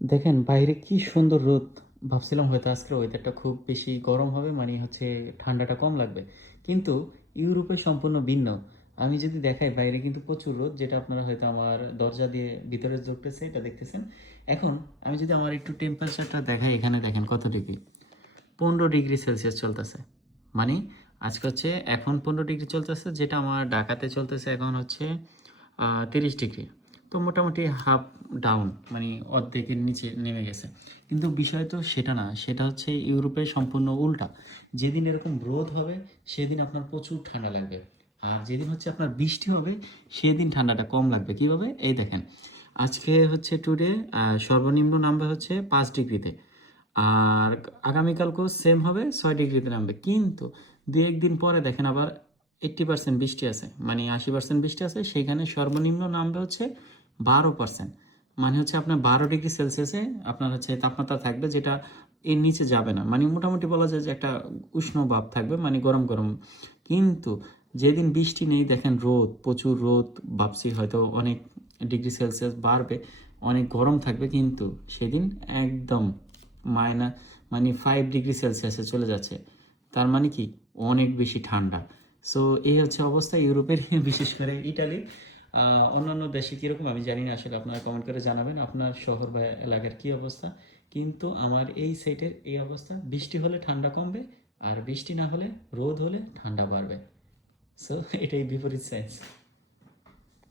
দেখেন বাইরে কি সুন্দর রোদ। ভাবছিলাম হয়তো আজকের ওয়েদারটা খুব বেশি গরম হবে, মানে হচ্ছে ঠান্ডাটা কম লাগবে। কিন্তু ইউরোপে সম্পূর্ণ ভিন্ন। আমি যদি দেখাই বাইরে কিন্তু প্রচুর রোদ, যেটা আপনারা হয়তো আমার দরজা দিয়ে ভিতরে ঢুকতেছে এটা দেখতেছেন। এখন আমি যদি আমার একটু টেম্পারেচারটা দেখাই, এখানে দেখেন কত ডিগ্রি, 15 ডিগ্রি সেলসিয়াস চলতেছে। মানে আজকে হচ্ছে এখন 15 ডিগ্রি চলতেছে, যেটা আমার ঢাকাতে চলতেছে এখন হচ্ছে 30 ডিগ্রি। তো মোটামুটি হাফ ডাউন, মানে অর্ধেকের নিচে নেমে গেছে। কিন্তু বিষয় তো সেটা না, সেটা হচ্ছে ইউরোপে সম্পূর্ণ উল্টা। যেদিন এরকম রোদ হবে সেদিন আপনার প্রচুর ঠান্ডা লাগবে, আর যেদিন হচ্ছে আপনার বৃষ্টি হবে সেদিন ঠান্ডাটা কম লাগবে। কীভাবে? এই দেখেন, আজকে হচ্ছে টুডে সর্বনিম্ন নামবে হচ্ছে 5 ডিগ্রিতে, আর আগামীকালকেও সেম হবে, 6 ডিগ্রিতে নামবে। কিন্তু দু একদিন পরে দেখেন আবার 80% বৃষ্টি আছে, মানে 80% বৃষ্টি আছে, সেইখানে সর্বনিম্ন নামবে হচ্ছে 12%। মানে হচ্ছে আপনার 12 ডিগ্রি সেলসিয়াসে আপনার হচ্ছে তাপমাত্রা থাকবে, যেটা এর নিচে যাবে না। মানে মোটামুটি বলা যায় যে একটা উষ্ণ ভাব থাকবে, মানে গরম গরম। কিন্তু যেদিন বৃষ্টি নেই দেখেন রোদ, প্রচুর রোদ, ভাবছি হয়তো অনেক ডিগ্রি সেলসিয়াস বাড়বে, অনেক গরম থাকবে, কিন্তু সেদিন একদম মানে 5 ডিগ্রি সেলসিয়াসে চলে যাচ্ছে। তার মানে কি, অনেক বেশি ঠান্ডা। সো এই হচ্ছে অবস্থা ইউরোপের বিশেষ করে ইটালির। অন্যান্য দেশে কীরকম আমি জানি না, আসলে আপনারা কমেন্ট করে জানাবেন আপনার শহর বা এলাকার কী অবস্থা। কিন্তু আমার এই সাইটের এই অবস্থা, বৃষ্টি হলে ঠান্ডা কমবে, আর বৃষ্টি না হলে রোদ হলে ঠান্ডা বাড়বে। সো এটাই বিপরীত সাইন্স।